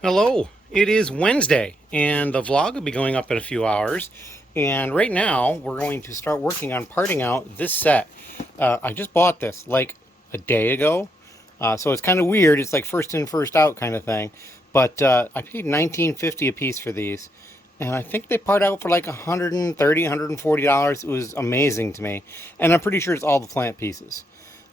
Hello, it is Wednesday and the vlog will be going up in a few hours. And right now we're going to start working on parting out this set. I just bought this like a day ago. So it's kind of weird. It's like first in, first out kind of thing. But I paid $19.50 a piece for these. And I think they part out for like $130, $140. It was amazing to me. And I'm pretty sure it's all the plant pieces.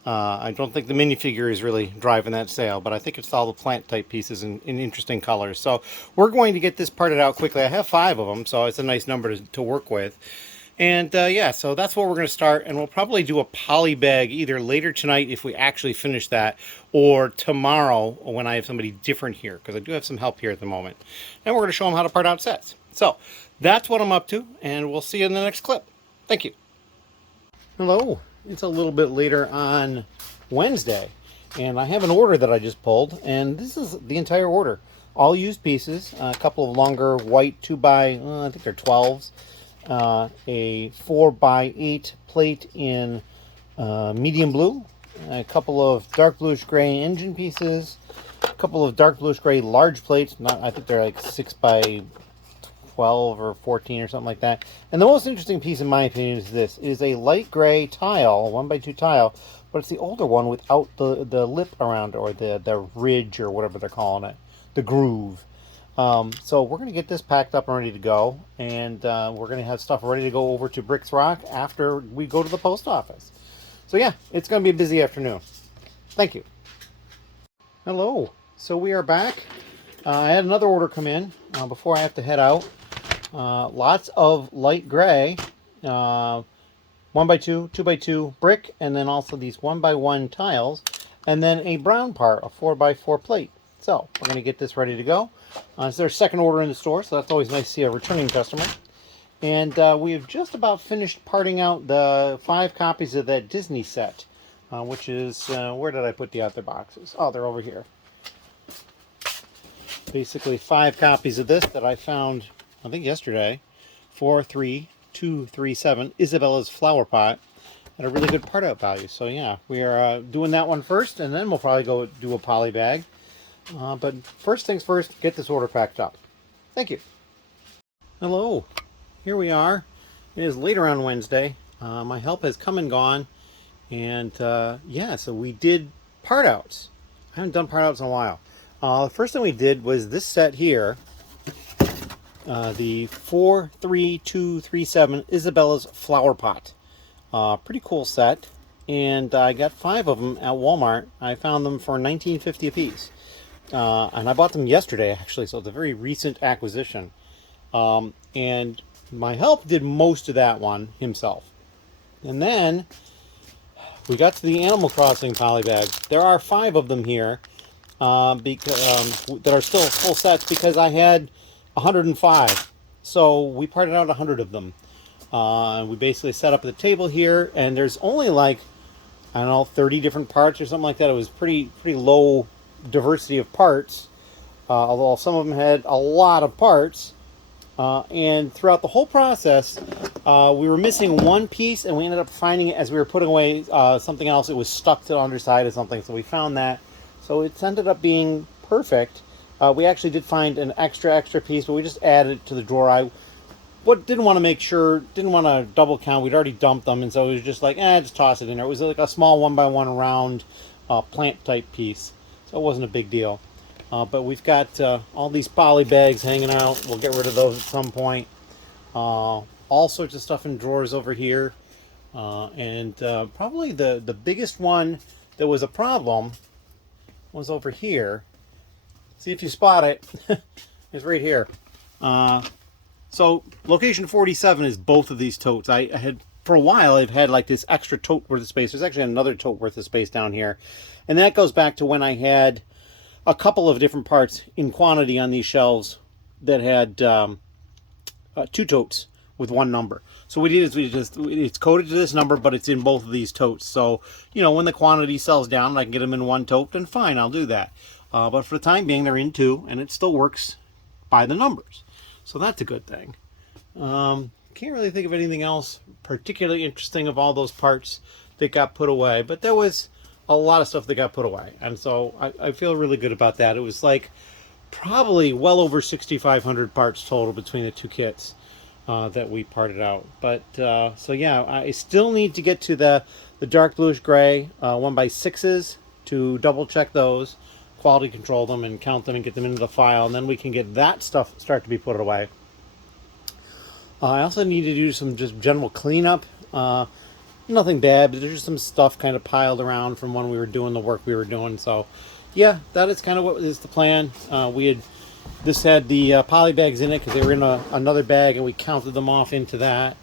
I don't think the minifigure is really driving that sale, but I think it's all the plant type pieces in interesting colors. So we're going to get this parted out quickly. I have 5 of them, so it's a nice number to work with. And yeah, so that's where we're going to start, and we'll probably do a poly bag either later tonight if we actually finish that, or tomorrow when I have somebody different here, because I do have some help here at the moment. And we're going to show them how to part out sets. So that's what I'm up to, and we'll see you in the next clip. Thank you. Hello. It's a little bit later on Wednesday, and I have an order that I just pulled, and this is the entire order. All used pieces, a couple of longer white 2x, I think they're 12s, a 4x8 plate in medium blue, a couple of dark bluish gray engine pieces, a couple of dark bluish gray large plates, I think they're like 6x12 or 14 or something like that. And the most interesting piece in my opinion is this. It is a light gray tile, 1x2 tile, but it's the older one without the lip around it, or the ridge, or whatever they're calling it, the groove. So we're going to get this packed up and ready to go, and we're going to have stuff ready to go over to Bricks Rock after we go to the post office. So yeah, it's going to be a busy afternoon. Thank you. Hello. So we are back. I had another order come in before I have to head out. Lots of light gray, 1x2, 2x2 brick, and then also these 1x1 tiles, and then a brown part, a 4x4 plate. So we're going to get this ready to go. It's their second order in the store, so that's always nice to see a returning customer. And we have just about finished parting out the 5 copies of that Disney set, which is, where did I put the other boxes? Oh, they're over here. Basically 5 copies of this that I found, I think yesterday, 43237 Isabella's flower pot at a really good part out value. So yeah, we are doing that one first, and then we'll probably go do a poly bag. But first things first, get this order packed up. Thank you. Hello, here we are. It is later on Wednesday. My help has come and gone, and yeah, so we did part outs. I haven't done part outs in a while. The first thing we did was this set here. The 43237 Isabella's flower pot. Pretty cool set, and I got 5 of them at Walmart. I found them for $19.50 a piece, and I bought them yesterday actually, so it's a very recent acquisition. And my help did most of that one himself, and then we got to the Animal Crossing poly bag. There are 5 of them here, because that are still full sets, because I had 105, so we parted out 100 of them. We basically set up the table here, and there's only like, I don't know, 30 different parts or something like that. It was pretty low diversity of parts, although some of them had a lot of parts. And throughout the whole process, we were missing one piece, and we ended up finding it as we were putting away something else. It was stuck to the underside of something, so we found that. So it ended up being perfect. We actually did find an extra piece, but we just added it to the drawer. I didn't want to double count. We'd already dumped them, and so it was just like, just toss it in there. It was like a small 1x1 round plant type piece, so it wasn't a big deal. But we've got all these poly bags hanging out. We'll get rid of those at some point. All sorts of stuff in drawers over here. And probably the biggest one that was a problem was over here. See if you spot it. It's right here. So location 47 is both of these totes. I had, for a while, I've had like this extra tote worth of space. There's actually another tote worth of space down here. And that goes back to when I had a couple of different parts in quantity on these shelves that had 2 totes with 1 number. So what we did is it's coded to this number, but it's in both of these totes. So, you know, when the quantity sells down and I can get them in 1 tote, then fine, I'll do that. But for the time being, they're in 2, and it still works by the numbers. So that's a good thing. Can't really think of anything else particularly interesting of all those parts that got put away, but there was a lot of stuff that got put away, and so I feel really good about that. It was like probably well over 6,500 parts total between the two kits that we parted out. But so yeah, I still need to get to the dark bluish gray 1x6s to double check those, quality control them, and count them and get them into the file, and then we can get that stuff start to be put away. I also need to do some just general cleanup. Nothing bad, but there's just some stuff kind of piled around from when we were doing the work we were doing. So yeah, that is kind of what is the plan. This had the poly bags in it because they were in another bag, and we counted them off into that.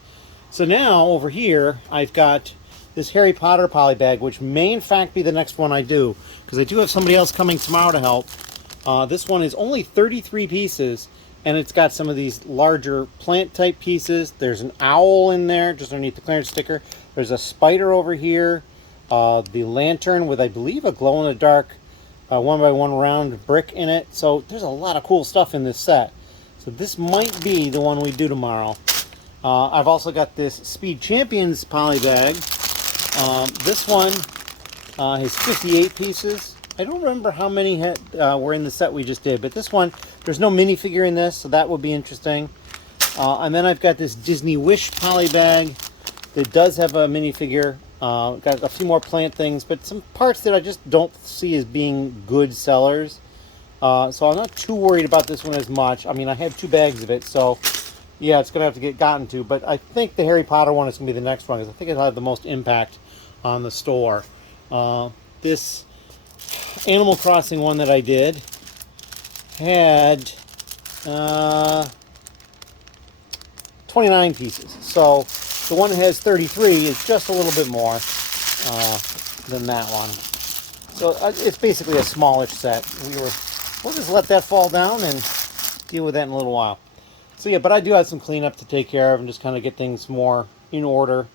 So now over here I've got this Harry Potter poly bag, which may in fact be the next one I do, because I do have somebody else coming tomorrow to help. This one is only 33 pieces, and it's got some of these larger plant type pieces. There's an owl in there just underneath the clearance sticker. There's a spider over here, the lantern with, I believe, a glow-in-the-dark 1x1 round brick in it. So there's a lot of cool stuff in this set. So this might be the one we do tomorrow. I've also got this Speed Champions poly bag. This one has 58 pieces. I don't remember how many were in the set we just did, but this one, there's no minifigure in this, so that would be interesting. And then I've got this Disney Wish poly bag. It does have a minifigure. Got a few more plant things, but some parts that I just don't see as being good sellers. So I'm not too worried about this one as much. I mean, I have 2 bags of it, so yeah, it's going to have to get gotten to. But I think the Harry Potter one is going to be the next one, because I think it'll have the most impact on the store. This Animal Crossing one that I did had 29 pieces. So the one that has 33 is just a little bit more than that one. So it's basically a smallish set. We'll just let that fall down and deal with that in a little while. So yeah, but I do have some cleanup to take care of and just kind of get things more in order.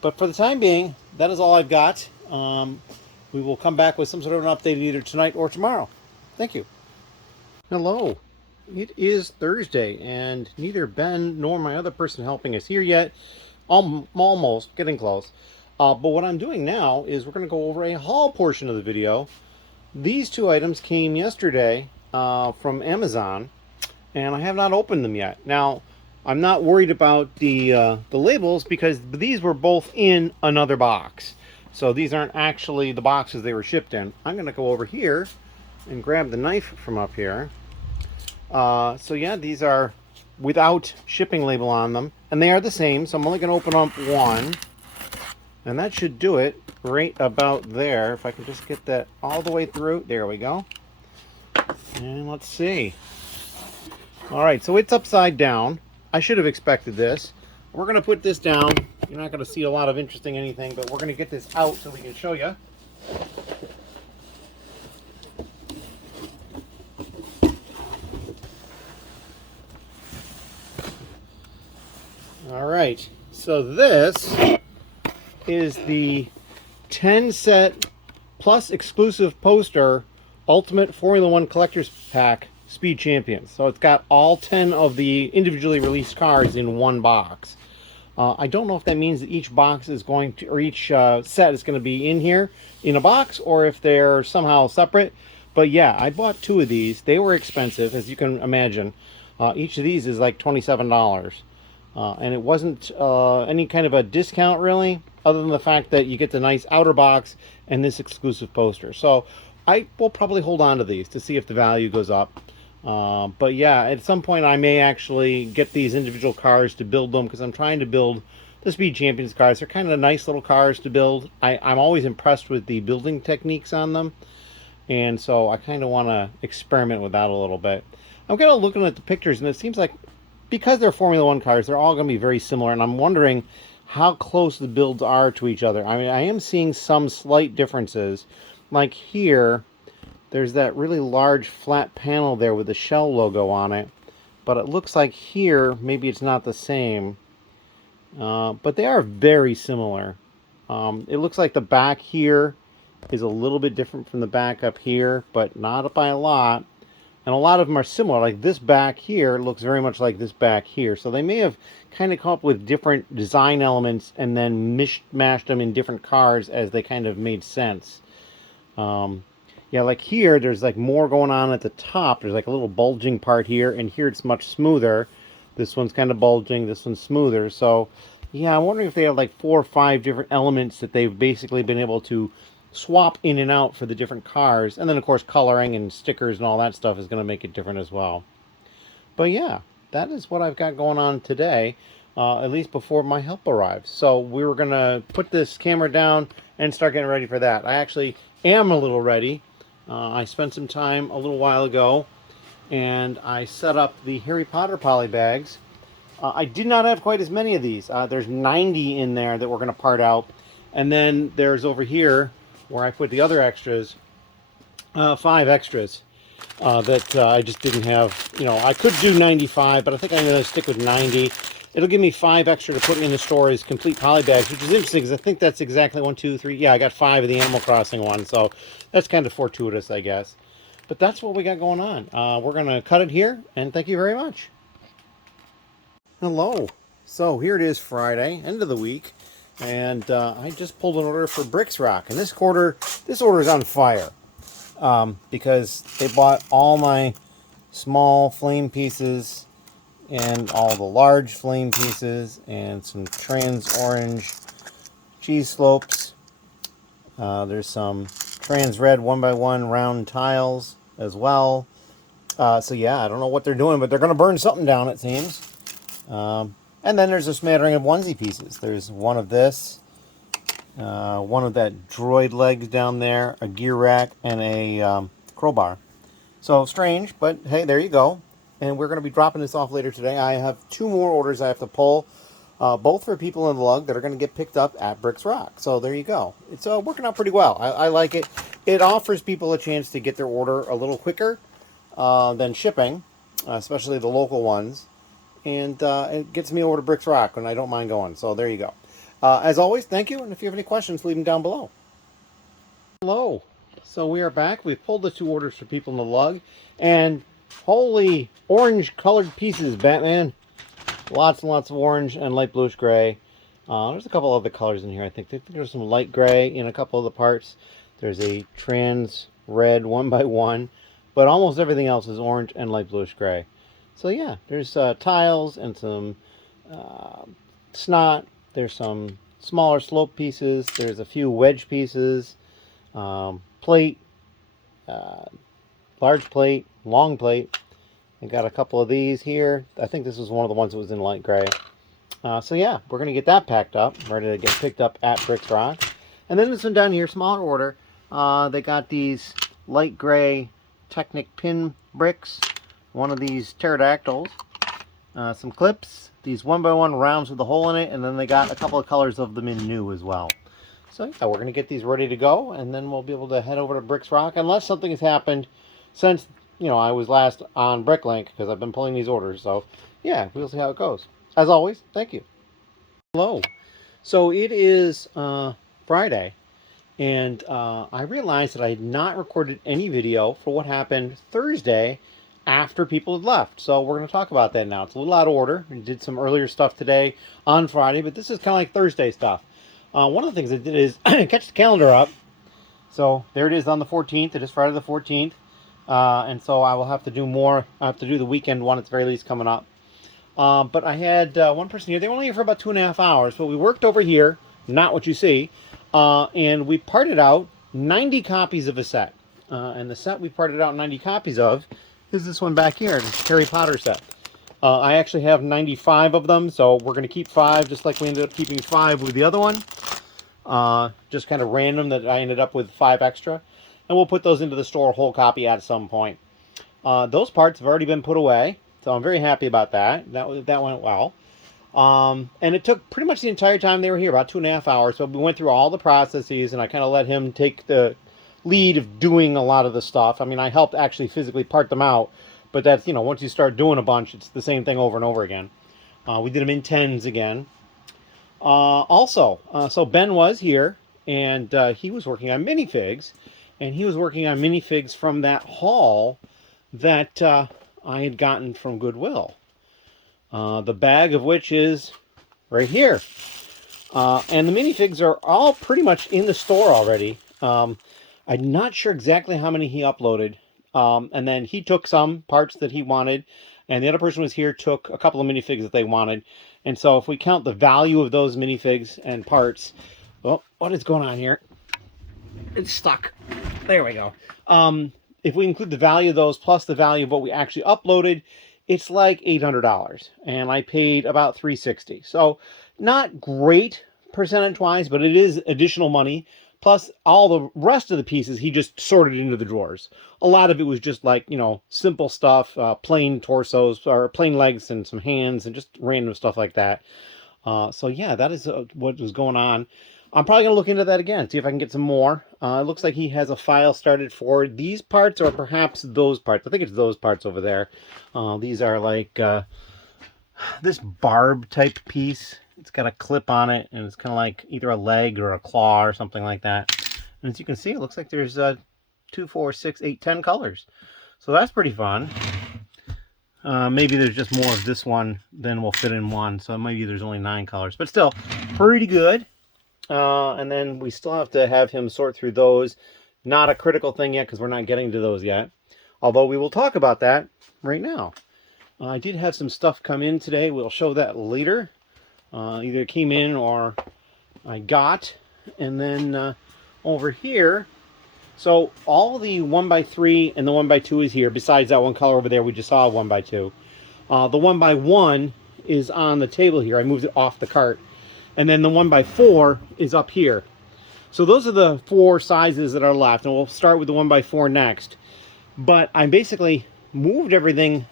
But for the time being, that is all I've got. We will come back with some sort of an update either tonight or tomorrow. Thank you. Hello. It is Thursday, and neither Ben nor my other person helping us here yet. Almost getting close. But what I'm doing now is we're going to go over a haul portion of the video. These 2 items came yesterday from Amazon, and I have not opened them yet. Now, I'm not worried about the labels, because these were both in another box. So these aren't actually the boxes they were shipped in. I'm going to go over here and grab the knife from up here. So yeah, these are without shipping label on them, and they are the same. So I'm only going to open up one, and that should do it right about there. If I can just get that all the way through. There we go. And let's see. All right, so it's upside down. I should have expected this. We're going to put this down. You're not going to see a lot of interesting anything, but we're going to get this out so we can show you. All right, so this is the 10 set plus exclusive poster Ultimate Formula 1 Collector's Pack Speed Champions. So it's got all 10 of the individually released cars in one box. I don't know if that means that each box is going to, or each set is going to be in here in a box, or if they're somehow separate. But yeah, I bought 2 of these. They were expensive, as you can imagine. Each of these is like $27. And it wasn't any kind of a discount really, other than the fact that you get the nice outer box and this exclusive poster. So I will probably hold on to these to see if the value goes up. But yeah, at some point I may actually get these individual cars to build them, because I'm trying to build the Speed Champions cars. They're kind of nice little cars to build. I'm always impressed with the building techniques on them, and so I kind of want to experiment with that a little bit. I'm kind of looking at the pictures, and it seems like, because they're Formula 1 cars, they're all going to be very similar, and I'm wondering how close the builds are to each other. I mean, I am seeing some slight differences. Like here, there's that really large flat panel there with the Shell logo on it, but it looks like here, maybe it's not the same. But they are very similar. It looks like the back here is a little bit different from the back up here, but not by a lot. And a lot of them are similar. Like this back here looks very much like this back here. So they may have kind of come up with different design elements and then mashed them in different cars as they kind of made sense. Yeah, like here, there's like more going on at the top. There's like a little bulging part here, and here it's much smoother. This one's kind of bulging, this one's smoother. So, yeah, I'm wondering if they have like 4 or 5 different elements that they've basically been able to swap in and out for the different cars. And then, of course, coloring and stickers and all that stuff is going to make it different as well. But yeah, that is what I've got going on today, at least before my help arrives. So we were going to put this camera down and start getting ready for that. I actually am a little ready. I spent some time a little while ago and I set up the Harry Potter poly bags. I did not have quite as many of these. There's 90 in there that we're going to part out. And then there's over here where I put the other extras, 5 extras that I just didn't have. You know, I could do 95, but I think I'm going to stick with 90. It'll give me 5 extra to put in the store as complete poly bags, which is interesting because I think that's exactly 1, 2, 3. Yeah, I got 5 of the Animal Crossing one, so that's kind of fortuitous, I guess. But that's what we got going on. We're going to cut it here, and thank you very much. Hello. So here it is, Friday, end of the week, and I just pulled an order for Bricks Rock, and this order is on fire because they bought all my small flame pieces and all the large flame pieces and some trans orange cheese slopes. There's some trans red 1x1 round tiles as well. So yeah, I don't know what they're doing, but they're going to burn something down, it seems. And then there's a smattering of onesie pieces. There's one of this, one of that droid legs down there, a gear rack, and a crowbar. So strange, but hey, there you go. And we're going to be dropping this off later today. I have 2 more orders I have to pull, both for people in the lug that are going to get picked up at Bricks Rock. So there you go. It's working out pretty well. I like it. It offers people a chance to get their order a little quicker than shipping, especially the local ones. And it gets me over to Bricks Rock, and I don't mind going. So there you go. As always, thank you. And if you have any questions, leave them down below. Hello. So we are back. We've pulled the 2 orders for people in the lug. And holy orange colored pieces, Batman. Lots and lots of orange and light bluish gray. There's a couple other colors in here. I think there's some light gray in a couple of the parts. There's a trans red 1x1. But almost everything else is orange and light bluish gray. So yeah, there's tiles and some snot. There's some smaller slope pieces. There's a few wedge pieces. Plate, large plate, long plate. I got a couple of these here. I think this was one of the ones that was in light gray. So yeah, we're going to get that packed up, ready to get picked up at Bricks Rock. And then this one down here, smaller order. They got these light gray Technic pin bricks. One of these pterodactyls, some clips, these 1x1 rounds with a hole in it, and then they got a couple of colors of them in new as well. So yeah, we're going to get these ready to go, and then we'll be able to head over to Bricks Rock, unless something has happened since, you know, I was last on Bricklink, because I've been pulling these orders. So yeah, we'll see how it goes. As always, thank you. Hello. So it is Friday, and I realized that I had not recorded any video for what happened Thursday after people had left. So we're going to talk about that now. It's a little out of order. We did some earlier stuff today on Friday, but this is kind of like Thursday stuff. One of the things I did is catch the calendar up. So there it is on the 14th. It is Friday the 14th. And so I will have to do more. I have to do the weekend one at the very least coming up. But I had one person here. They were only here for about 2.5 hours, but we worked over here, not what you see, and we parted out 90 copies of a set. And the set we parted out 90 copies of is this one back here, this Harry Potter set. I actually have 95 of them, so we're going to keep 5, just like we ended up keeping 5 with the other one. Just kind of random that I ended up with 5 extra. And we'll put those into the store whole copy at some point. Those parts have already been put away, so I'm very happy about that. That went well. And it took pretty much the entire time they were here, about 2.5 hours. So we went through all the processes, and I kind of let him take the lead of doing a lot of the stuff. I mean, I helped actually physically part them out, but that's, you know, once you start doing a bunch, it's the same thing over and over again. We did them in 10s again. So Ben was here, and he was working on minifigs, and he was working on minifigs from that haul that I had gotten from Goodwill. The bag of which is right here. And the minifigs are all pretty much in the store already. I'm not sure exactly how many he uploaded. And then he took some parts that he wanted, and the other person was here, took a couple of minifigs that they wanted. And so if we count the value of those minifigs and parts, well, what is going on here? It's stuck. There we go. If we include the value of those plus the value of what we actually uploaded, it's like $800, and I paid about $360. So not great percentage-wise, but it is additional money. Plus all the rest of the pieces, he just sorted into the drawers. A lot of it was just like, you know, simple stuff, plain torsos or plain legs and some hands and just random stuff like that. So yeah, that is what was going on. I'm probably going to look into that again, see if I can get some more. It looks like he has a file started for these parts or perhaps those parts. I think it's those parts over there. These are like this barb type piece. It's got a clip on it, and it's kind of like either a leg or a claw or something like that. And as you can see, it looks like there's 2, 4, 6, 8, 10 colors. So that's pretty fun. Maybe there's just more of this one than will fit in one. So maybe there's only 9 colors, but still pretty good. And then we still have to have him sort through those. Not a critical thing yet because we're not getting to those yet. Although we will talk about that right now. I did have some stuff come in today. We'll show that later. Either came in or I got. And then over here, so all the 1x3 and the 1x2 is here. Besides that one color over there, we just saw a 1x2. The 1x1 is on the table here. I moved it off the cart. And then the 1x4 is up here. So those are the 4 sizes that are left. And we'll start with the 1x4 next. But I basically moved everything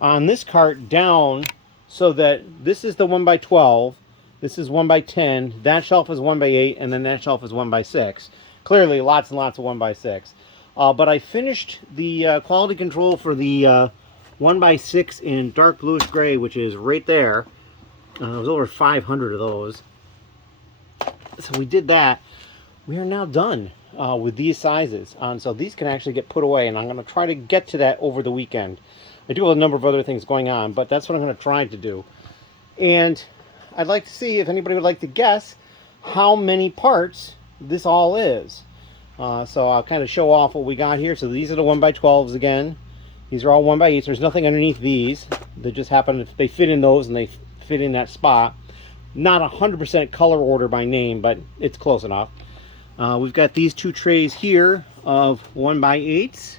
on this cart down so that this is the 1x12. This is 1x10. That shelf is 1x8. And then that shelf is 1x6. Clearly lots and lots of 1x6. But I finished the quality control for the 1x6 in dark bluish gray, which is right there. It was over 500 of those. So we did that. We are now done with these sizes. So these can actually get put away, and I'm going to try to get to that over the weekend. I do have a number of other things going on, but that's what I'm going to try to do. And I'd like to see if anybody would like to guess how many parts this all is. So I'll kind of show off what we got here. So these are the 1x12s again. These are all 1x8s. There's nothing underneath these. They just happen to, they fit in those and they fit in that spot. Not 100% color order by name, but it's close enough. We've got these 2 trays here of 1x8s.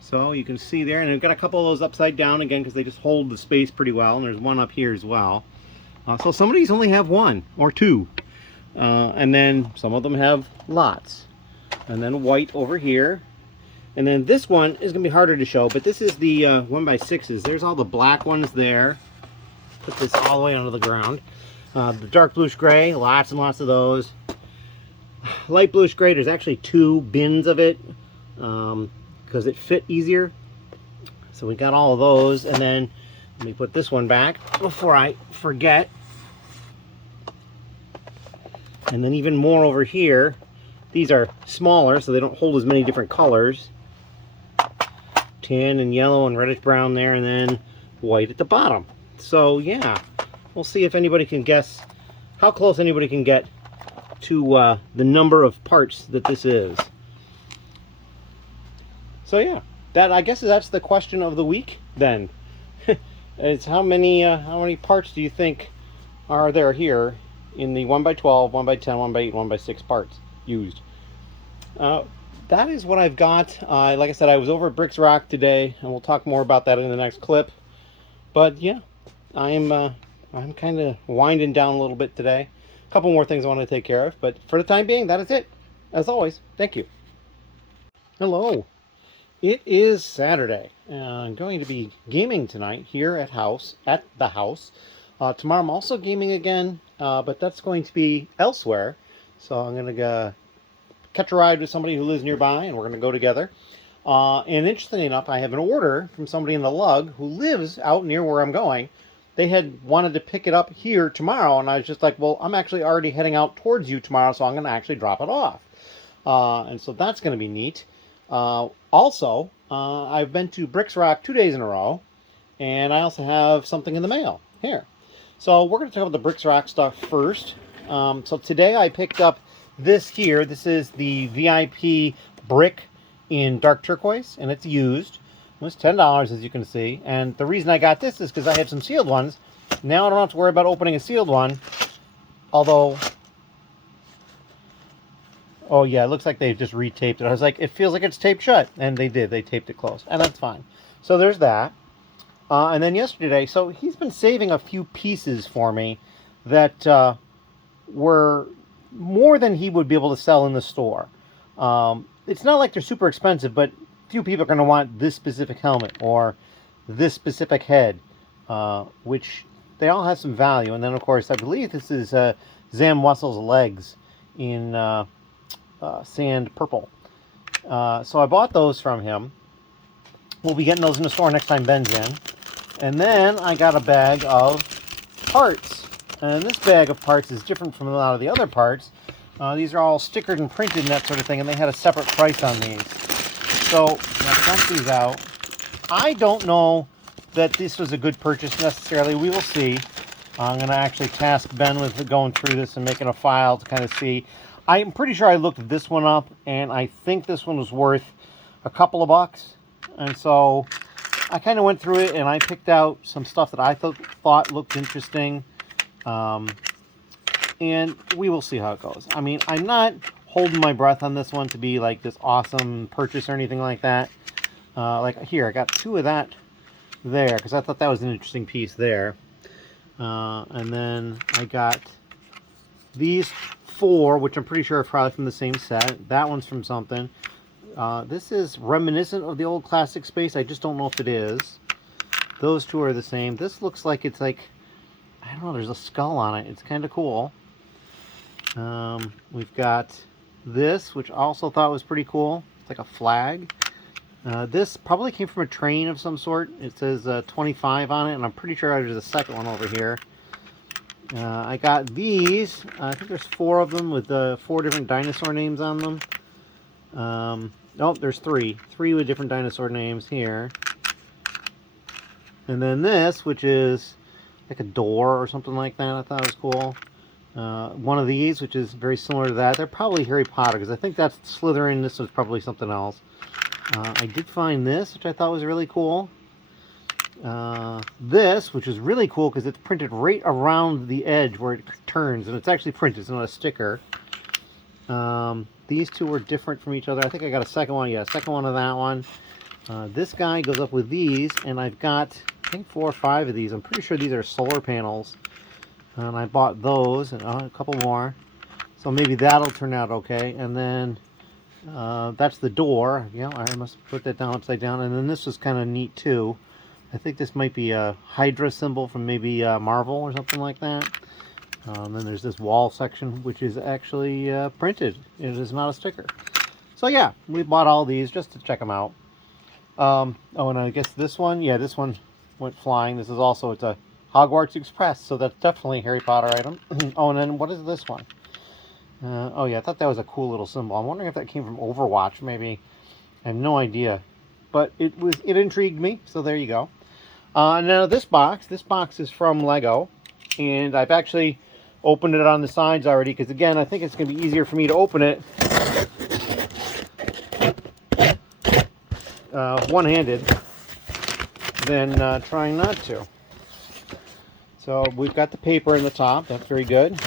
So you can see there, and we've got a couple of those upside down again because they just hold the space pretty well. And there's one up here as well. So some of these only have 1 or 2. And then some of them have lots. And then white over here. And then this one is going to be harder to show, but this is the 1x6s. There's all the black ones there. Put this all the way onto the ground. The dark bluish gray, lots and lots of those. Light bluish gray, there's actually 2 bins of it because it fit easier. So we got all of those. And then let me put this one back before I forget. And then even more over here. These are smaller, so they don't hold as many different colors. Tan and yellow and reddish brown there, and then white at the bottom. So yeah, we'll see if anybody can guess how close anybody can get to the number of parts that this is. So yeah, that, I guess that's the question of the week then. It's how many parts do you think are there here in the 1x12, 1x10, 1x8, 1x6 parts used? That is what I've got. Like I said, I was over at Bricks Rock today, and we'll talk more about that in the next clip. But yeah, I'm kind of winding down a little bit today. A couple more things I want to take care of, but for the time being, that is it. As always, thank you. Hello. It is Saturday. I'm going to be gaming tonight here at the house. Tomorrow I'm also gaming again, but that's going to be elsewhere. So I'm going to catch a ride with somebody who lives nearby, and we're going to go together. And interestingly enough, I have an order from somebody in the lug who lives out near where I'm going. They had wanted to pick it up here tomorrow, and I was just like, well, I'm actually already heading out towards you tomorrow, so I'm going to actually drop it off. And so that's going to be neat. Also, I've been to Bricks Rock 2 days in a row, and I also have something in the mail here. So we're going to talk about the Bricks Rock stuff first. So today I picked up this here, this is the VIP brick in dark turquoise, and it's used. It was $10, as you can see. And the reason I got this is because I had some sealed ones. Now I don't have to worry about opening a sealed one. Although, oh yeah, it looks like they've just retaped it. I was like, it feels like it's taped shut. And they did. They taped it closed. And that's fine. So there's that. And then yesterday, so he's been saving a few pieces for me that were more than he would be able to sell in the store. It's not like they're super expensive, but few people are going to want this specific helmet or this specific head, which they all have some value. And then, of course, I believe this is Zam Wessel's legs in sand purple. So I bought those from him. We'll be getting those in the store next time Ben's in. And then I got a bag of parts. And this bag of parts is different from a lot of the other parts. These are all stickered and printed and that sort of thing, and they had a separate price on these. So, now to dump these out, I don't know that this was a good purchase necessarily. We will see. I'm going to actually task Ben with going through this and making a file to kind of see. I'm pretty sure I looked this one up, and I think this one was worth a couple of bucks. And so I kind of went through it, and I picked out some stuff that I thought looked interesting. And we will see how it goes. I mean, I'm not holding my breath on this one to be like this awesome purchase or anything like that. Like here, I got two of that there because I thought that was an interesting piece there. And then I got these four, which I'm pretty sure are probably from the same set. That one's from something. This is reminiscent of the old classic space. I just don't know if it is. Those two are the same. This looks like it's like, I don't know, there's a skull on it. It's kind of cool. We've got this, which I also thought was pretty cool. It's like a flag. This probably came from a train of some sort. It says 25 on it, and I'm pretty sure there's a second one over here. I got these. I think there's four of them with 4 different dinosaur names on them. Oh, there's three. 3 with different dinosaur names here. And then this, which is like a door or something like that. I thought it was cool. One of these, which is very similar to that. They're probably Harry Potter, because I think that's Slytherin. This was probably something else. I did find this, which I thought was really cool. This, which is really cool because it's printed right around the edge where it turns, and it's actually printed. It's not a sticker. These two were different from each other. I think I got a second one. Yeah, a second one of that one. This guy goes up with these, and I've got, I think, 4 or 5 of these. I'm pretty sure these are solar panels. And I bought those and a couple more. So maybe that'll turn out okay. And then that's the door. Yeah, I must put that down upside down. And then this was kind of neat too. I think this might be a Hydra symbol from maybe Marvel or something like that. And then there's this wall section, which is actually printed. It is not a sticker. So yeah, we bought all these just to check them out. Oh, and I guess this one, yeah, this one went flying. This is also, it's a Hogwarts Express, so that's definitely a Harry Potter item. Oh, and then what is this one? Oh yeah, I thought that was a cool little symbol. I'm wondering if that came from Overwatch, maybe. I have no idea. But it intrigued me, so there you go. Now this box is from Lego, and I've actually opened it on the sides already, because again, I think it's going to be easier for me to open it one-handed than trying not to. So we've got the paper in the top. That's very good.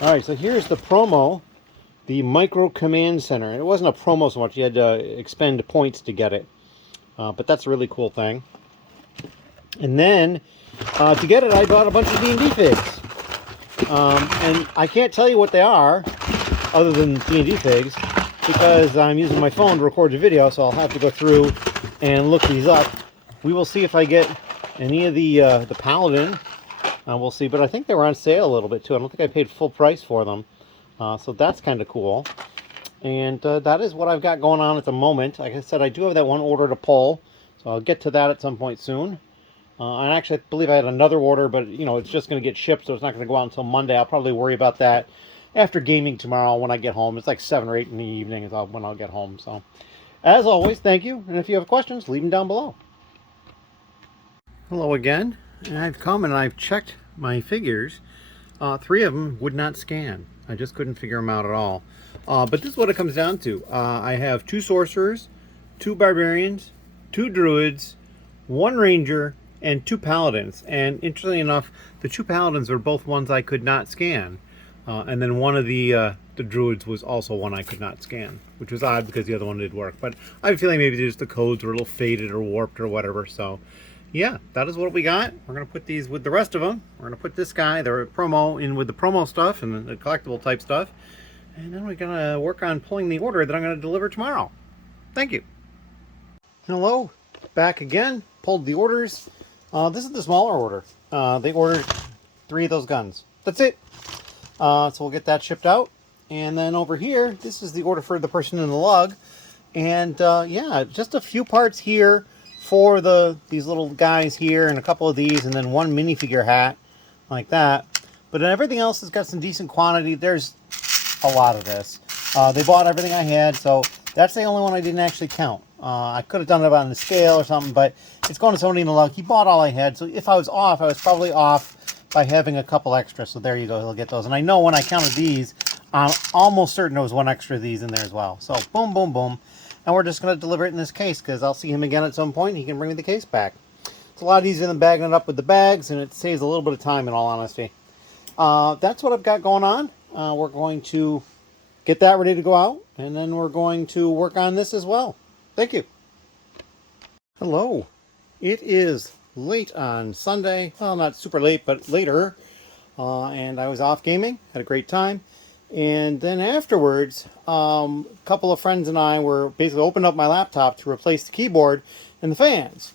All right, so here's the promo, the Micro Command Center. It wasn't a promo so much. You had to expend points to get it. But that's a really cool thing. And then, to get it, I bought a bunch of D&D figs. And I can't tell you what they are, other than D&D figs, because I'm using my phone to record the video, so I'll have to go through and look these up. We will see if I get any of the Paladin. We'll see, but I think they were on sale a little bit too. I don't think I paid full price for them. So that's kind of cool. And that is what I've got going on at the moment. Like I said, I do have that one order to pull, so I'll get to that at some point soon. And actually, I believe I had another order, but you know, it's just going to get shipped, so it's not going to go out until Monday. I'll probably worry about that after gaming tomorrow when I get home. It's like 7 or 8 in the evening is when I'll get home. So, as always, thank you. And if you have questions, leave them down below. Hello again. And I've come and I've checked my figures. 3 of them would not scan. I just couldn't figure them out at all. But this is what it comes down to. I have 2 sorcerers, 2 barbarians, 2 druids, 1 ranger, and 2 paladins. And interestingly enough, the 2 paladins were both ones I could not scan. And then one of the druids was also one I could not scan, which was odd because the other one did work. But I have a feeling maybe just the codes were a little faded or warped or whatever. So yeah, that is what we got. We're going to put these with the rest of them. We're going to put this guy, the promo, in with the promo stuff and the collectible type stuff. And then we're going to work on pulling the order that I'm going to deliver tomorrow. Thank you. Hello, back again. Pulled the orders. This is the smaller order. They ordered 3 of those guns. That's it. So we'll get that shipped out. And then over here, this is the order for the person in the lug. And yeah, just a few parts here for these little guys here, and a couple of these, and then 1 minifigure hat like that. But everything else has got some decent quantity. There's a lot of this. They bought everything I had, so that's the only one I didn't actually count. I could have done it on the scale or something, but it's going to somebody in the lug. He bought all I had, so if I was off, I was probably off by having a couple extra. So there you go, he'll get those. And I know when I counted these, I'm almost certain there was 1 extra of these in there as well. So boom, boom, boom. And we're just going to deliver it in this case because I'll see him again at some point. He can bring me the case back. It's a lot easier than bagging it up with the bags, and it saves a little bit of time in all honesty. That's what I've got going on. We're going to get that ready to go out, and then we're going to work on this as well. Thank you. Hello. It is late on Sunday. Well, not super late, but later. And I was off gaming. Had a great time. And then afterwards, a couple of friends and I were basically opened up my laptop to replace the keyboard and the fans.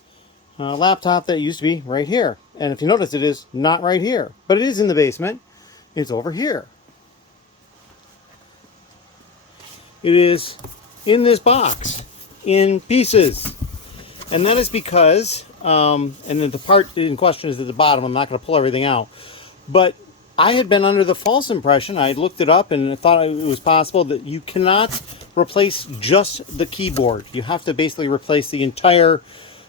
A laptop that used to be right here. And if you notice, it is not right here. But it is in the basement. It's over here. It is in this box, in pieces. And that is because, and then the part in question is at the bottom. I'm not going to pull everything out. But I had been under the false impression, I looked it up and thought it was possible that you cannot replace just the keyboard. You have to basically replace the entire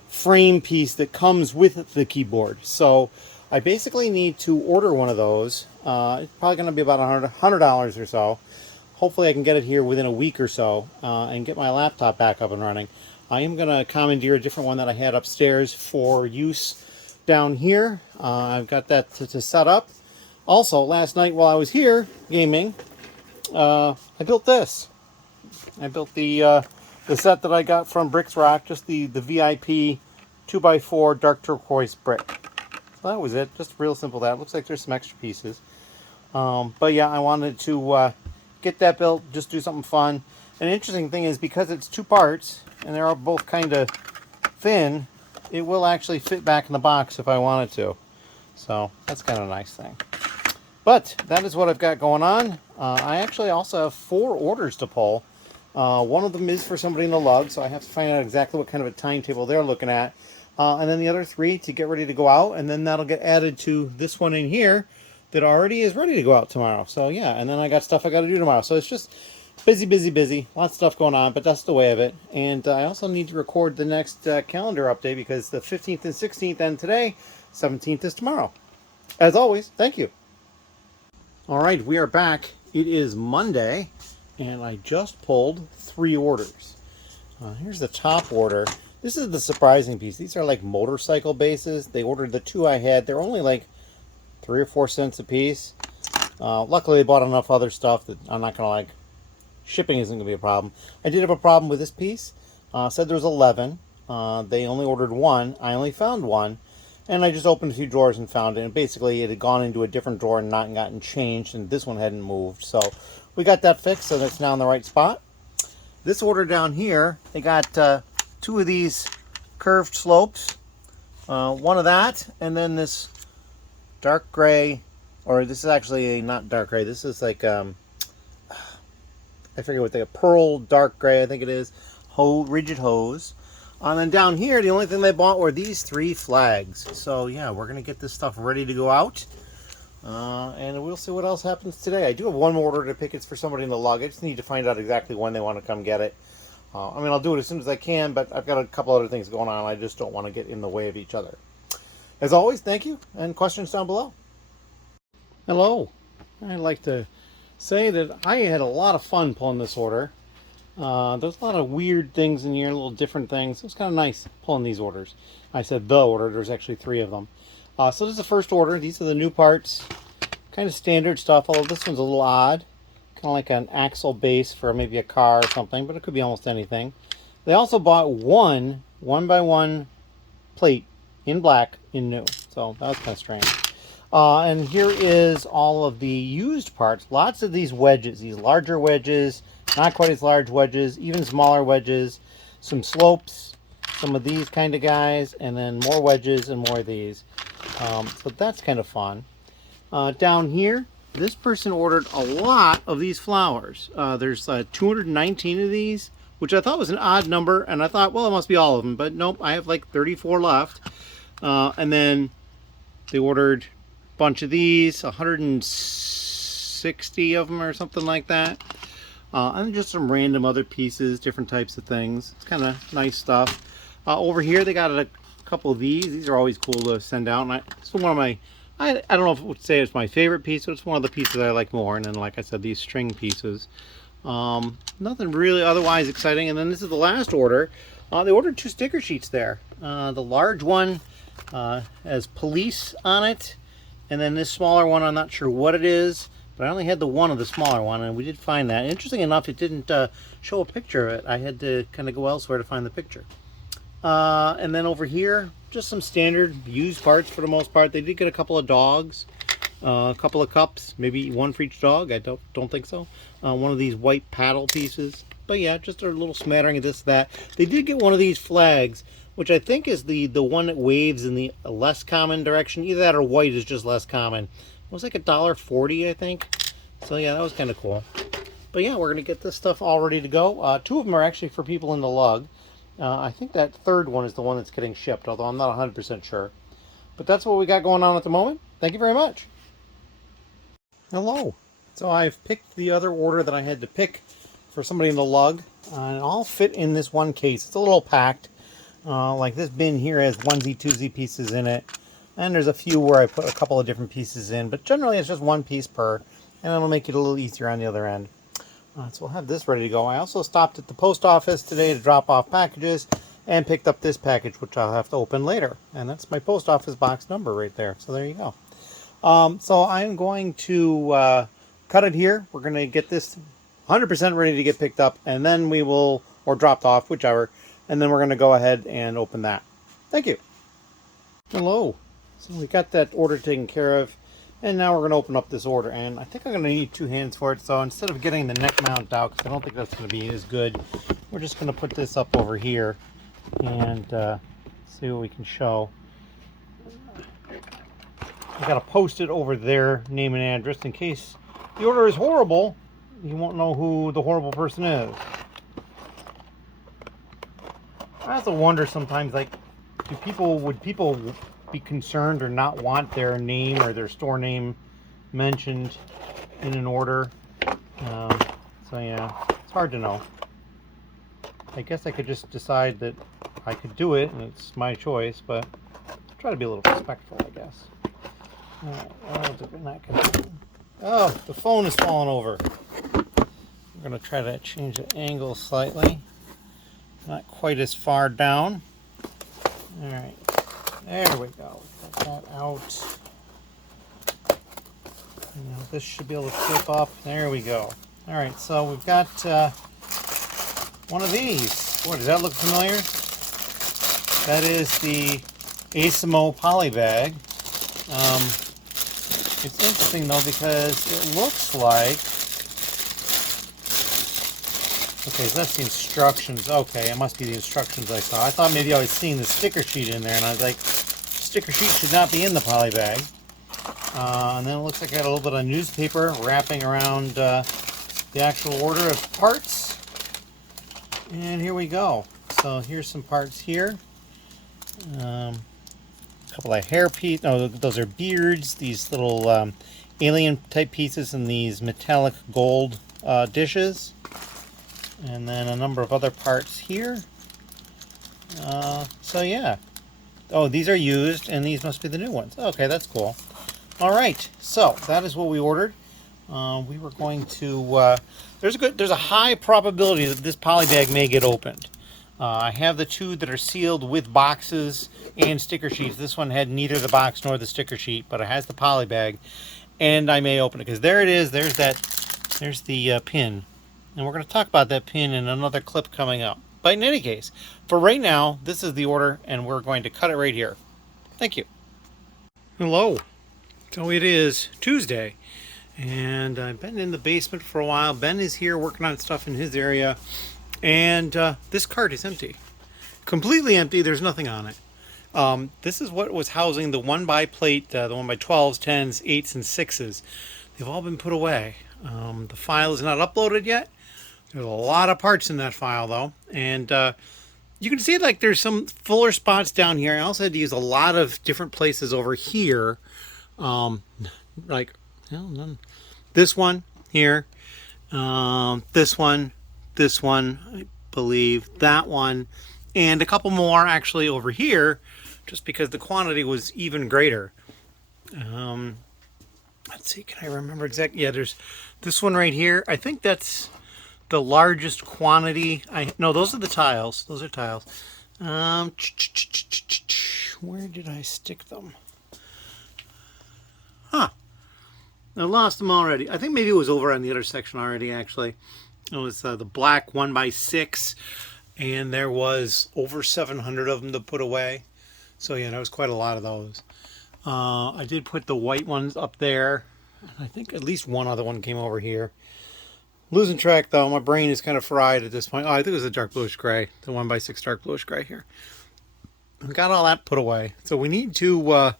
frame piece that comes with the keyboard. So I basically need to order one of those. It's probably going to be about $100 or so. Hopefully I can get it here within a week or so and get my laptop back up and running. I am going to commandeer a different one that I had upstairs for use down here. I've got that to set up. Also, last night while I was here gaming, I built this. I built the set that I got from Bricks Rock, just the VIP 2x4 dark turquoise brick. So that was it, just real simple. That looks like there's some extra pieces. But yeah, I wanted to get that built, just do something fun. And the interesting thing is, because it's 2 parts, and they're all both kind of thin, it will actually fit back in the box if I wanted to. So that's kind of a nice thing. But that is what I've got going on. I actually also have 4 orders to pull. One of them is for somebody in the lug, so I have to find out exactly what kind of a timetable they're looking at. And then the other 3 to get ready to go out, and then that'll get added to this one in here that already is ready to go out tomorrow. So yeah, and then I got stuff I got to do tomorrow. So it's just busy, busy, busy. Lots of stuff going on, but that's the way of it. And I also need to record the next calendar update because the 15th and 16th end today, 17th is tomorrow. As always, thank you. All right, we are back. It is Monday, and I just pulled 3 orders. Here's the top order. This is the surprising piece. These are like motorcycle bases. They ordered the 2 I had. They're only like 3 or 4 cents a piece. Luckily, they bought enough other stuff that I'm not going to shipping isn't going to be a problem. I did have a problem with this piece. Said there was 11. They only ordered 1. I only found 1. And I just opened a few drawers and found it. And basically, it had gone into a different drawer and not gotten changed. And this one hadn't moved. So we got that fixed. So that's now in the right spot. This order down here, they got 2 of these curved slopes. One of that. And then this dark gray. Or this is actually not dark gray. This is like, I forget what they are. Pearl dark gray, I think it is. Rigid hose. And then down here, the only thing they bought were these 3 flags. So yeah, we're going to get this stuff ready to go out. And we'll see what else happens today. I do have 1 more order to pick. It's for somebody in the lug. I just need to find out exactly when they want to come get it. I mean, I'll do it as soon as I can, but I've got a couple other things going on. I just don't want to get in the way of each other. As always, thank you. And questions down below. Hello. I'd like to say that I had a lot of fun pulling this order. There's a lot of weird things in here, little different things. It was kind of nice pulling these orders. I said the order, there's actually 3 of them. So this is the first order. These are the new parts. Kind of standard stuff, although this one's a little odd. Kind of like an axle base for maybe a car or something, but it could be almost anything. They also bought one by one plate in black in new. So that was kind of strange. And here is all of the used parts. Lots of these wedges, these larger wedges, not quite as large wedges, even smaller wedges, some slopes, some of these kind of guys, and then more wedges and more of these. So that's kind of fun. Down here, this person ordered a lot of these flowers. There's 219 of these, which I thought was an odd number, and I thought, well, it must be all of them, but nope, I have like 34 left. And then they ordered a bunch of these, 160 of them or something like that. And just some random other pieces, different types of things. It's kind of nice stuff. Over here, they got a couple of these. These are always cool to send out. And it's one of my, I don't know if I would say it's my favorite piece, but it's one of the pieces I like more. And then, like I said, these string pieces. Nothing really otherwise exciting. And then this is the last order. They ordered 2 sticker sheets there. The large one has police on it. And then this smaller one, I'm not sure what it is. But I only had the one of the smaller one, and we did find that. Interesting enough, it didn't show a picture of it. I had to kind of go elsewhere to find the picture. And then over here, just some standard used parts for the most part. They did get a couple of dogs, a couple of cups, maybe one for each dog. I don't think so. One of these white paddle pieces. But yeah, just a little smattering of this, that. They did get one of these flags, which I think is the one that waves in the less common direction. Either that or white is just less common. It was like $1.40, I think. So yeah, that was kind of cool. But yeah, we're going to get this stuff all ready to go. 2 of them are actually for people in the lug. I think that third one is the one that's getting shipped, although I'm not 100% sure. But that's what we got going on at the moment. Thank you very much. Hello. So I've picked the other order that I had to pick for somebody in the lug. And it all fit in this one case. It's a little packed. Like this bin here has onesie, twosie pieces in it. And there's a few where I put a couple of different pieces in, but generally it's just 1 piece per, and it'll make it a little easier on the other end. So we'll have this ready to go. I also stopped at the post office today to drop off packages and picked up this package, which I'll have to open later. And that's my post office box number right there. So there you go. So I'm going to cut it here. We're going to get this 100% ready to get picked up, and then we will, or dropped off, whichever, and then we're going to go ahead and open that. Thank you. Hello. So we got that order taken care of, and now we're going to open up this order, and I think I'm going to need 2 hands for it. So instead of getting the neck mount out, because I don't think that's going to be as good, we're just going to put this up over here and see what we can show. I got to post it over their name and address in case the order is horrible. You won't know who the horrible person is. I have to wonder sometimes, like, would people be concerned or not want their name or their store name mentioned in an order? So yeah, it's hard to know. I guess I could just decide that I could do it and it's my choice, but I'll try to be a little respectful, I guess. Oh, the phone is falling over. I'm going to try to change the angle slightly. Not quite as far down. Alright, there we go. Got that out. Now this should be able to flip up. There we go. Alright, so we've got one of these. Boy, does that look familiar? That is the Asimo Polybag. It's interesting though because it looks like, okay, so that's the instructions. Okay, it must be the instructions I saw. I thought maybe I was seeing the sticker sheet in there, and I was like, sticker sheet should not be in the poly bag. And then it looks like I got a little bit of newspaper wrapping around the actual order of parts. And here we go. So here's some parts here. A couple of hair pieces. No, those are beards. These little alien type pieces and these metallic gold dishes. And then a number of other parts here. So yeah. Oh, these are used, and these must be the new ones. Okay, that's cool. All right, so that is what we ordered. we were going to, there's a high probability that this poly bag may get opened. I have the two that are sealed with boxes and sticker sheets. This one had neither the box nor the sticker sheet, but it has the poly bag, and I may open it because there it is. There's the pin, and we're going to talk about that pin in another clip coming up. But in any case, for right now, this is the order, and we're going to cut it right here. Thank you. Hello. So it is Tuesday, and I've been in the basement for a while. Ben is here working on stuff in his area, and this cart is empty. Completely empty. There's nothing on it. This is what was housing the 1x plate, the 1x12s, 10s, 8s, and 6s. They've all been put away. The file is not uploaded yet. There's a lot of parts in that file, though, and you can see like there's some fuller spots down here. I also had to use a lot of different places over here. Like, well, this one here, this one, I believe, that one, and a couple more actually over here, just because the quantity was even greater. Let's see, can I remember exactly? Yeah, there's this one right here. I think that's the largest quantity. No, those are the tiles. Those are tiles. Where did I stick them? Huh. I lost them already. I think maybe it was over on the other section already, actually. It was the black 1x6, and there was over 700 of them to put away. So, yeah, there was quite a lot of those. I did put the white ones up there. I think at least one other one came over here. Losing track, though. My brain is kind of fried at this point. Oh, I think it was a dark bluish gray. The 1x6 dark bluish gray here. We got all that put away. So we need to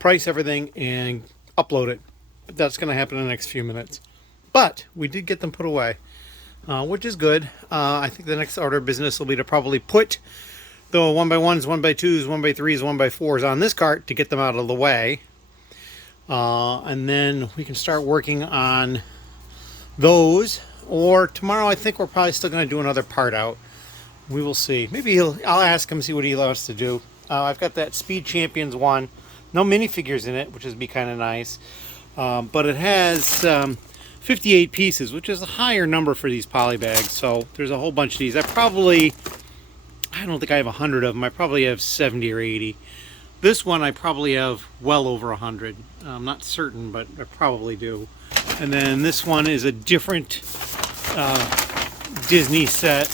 price everything and upload it. But that's going to happen in the next few minutes. But we did get them put away, which is good. I think the next order of business will be to probably put the 1x1s, 1x2s, 1x3s, 1x4s on this cart to get them out of the way. And then we can start working on those. Or tomorrow I think we're probably still going to do another part out. We will see. Maybe I'll ask him, see what he wants to do. I've got that Speed Champions one. No minifigures in it, which would be kind of nice. But it has 58 pieces, which is a higher number for these poly bags. So there's a whole bunch of these. I don't think I have 100 of them. I probably have 70 or 80. This one I probably have well over 100. I'm not certain, but I probably do. And then this one is a different Disney set.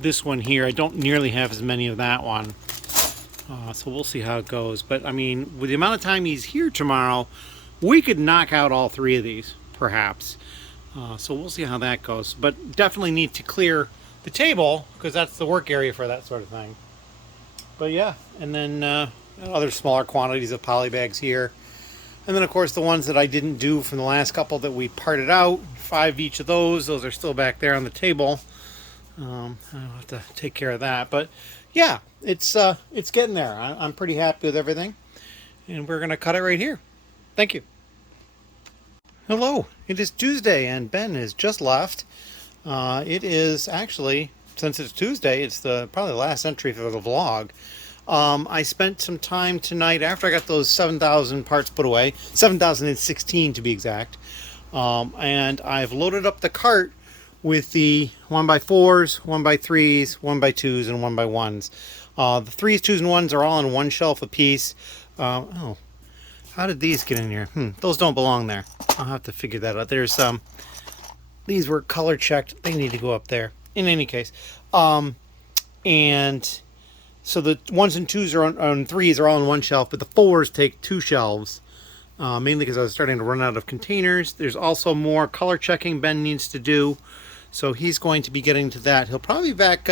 This one here, I don't nearly have as many of that one. So we'll see how it goes. But, I mean, with the amount of time he's here tomorrow, we could knock out all three of these, perhaps. So we'll see how that goes. But definitely need to clear the table, because that's the work area for that sort of thing. But, yeah. And then other smaller quantities of poly bags here. And then, of course, the ones that I didn't do from the last couple that we parted out. 5 each of those. Those are still back there on the table. I'll have to take care of that. But, yeah, it's getting there. I'm pretty happy with everything. And we're going to cut it right here. Thank you. Hello. It is Tuesday, and Ben has just left. It is actually, since it's Tuesday, it's probably the last entry for the vlog. I spent some time tonight after I got those 7,000 parts put away, 7,016 to be exact, and I've loaded up the cart with the 1x4s, 1x3s, 1x2s, and 1x1s. The 3s, 2s, and 1s are all on one shelf apiece. Oh, how did these get in here? Those don't belong there. I'll have to figure that out. There's these were color checked. They need to go up there. In any case, and so the 1s and 2s are on 3s are all on one shelf, but the 4s take 2 shelves. Mainly because I was starting to run out of containers. There's also more color checking Ben needs to do. So he's going to be getting to that. He'll probably be back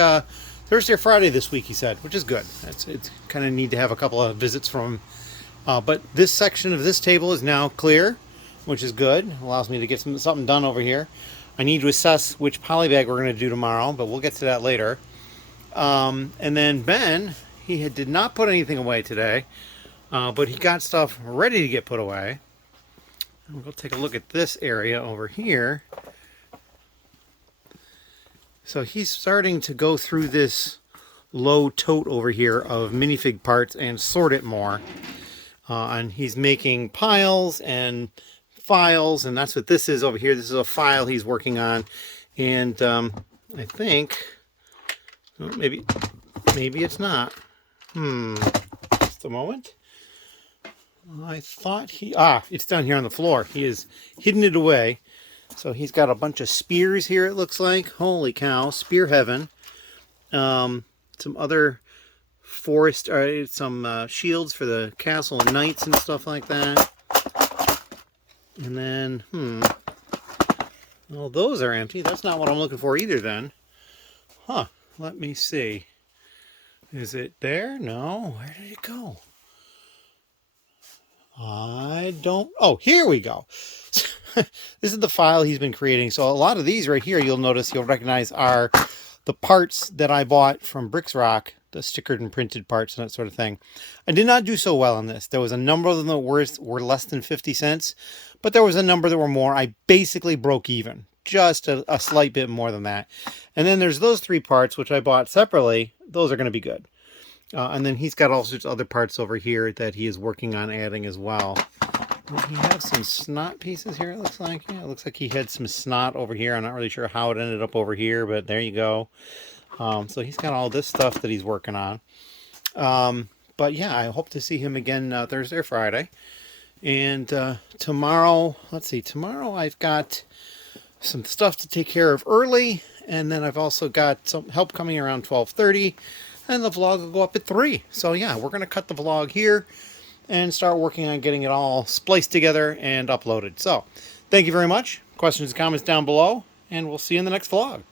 Thursday or Friday this week, he said, which is good. It's kind of need to have a couple of visits from him. But this section of this table is now clear, which is good. It allows me to get something done over here. I need to assess which poly bag we're going to do tomorrow, but we'll get to that later. And then Ben, he did not put anything away today, but he got stuff ready to get put away. We'll go take a look at this area over here. So he's starting to go through this low tote over here of minifig parts and sort it more. And he's making piles and files, and that's what this is over here. This is a file he's working on, and I think, well, maybe it's not. Just a moment. I thought it's down here on the floor. He has hidden it away. So he's got a bunch of spears here, it looks like. Holy cow, spear heaven. Some other forest, some shields for the castle and knights and stuff like that. And then, well, those are empty. That's not what I'm looking for either then. Huh, let me see. Is it there? No, where did it go? I don't, oh, here we go. This is the file he's been creating. So a lot of these right here, you'll notice, you'll recognize are the parts that I bought from Bricksrock, the stickered and printed parts and that sort of thing. I did not do so well on this. There was a number of them that were less than 50 cents, but there was a number that were more. I basically broke even, just a slight bit more than that. And then there's those 3 parts, which I bought separately. Those are going to be good. And then he's got all sorts of other parts over here that he is working on adding as well. He has some snot pieces here, it looks like. Yeah, it looks like he had some snot over here. I'm not really sure how it ended up over here, but there you go. So he's got all this stuff that he's working on. But yeah, I hope to see him again Thursday or Friday. And tomorrow, let's see, tomorrow I've got some stuff to take care of early. And then I've also got some help coming around 12:30. And the vlog will go up at 3. So yeah, we're going to cut the vlog here and start working on getting it all spliced together and uploaded. So thank you very much. Questions and comments down below, and we'll see you in the next vlog.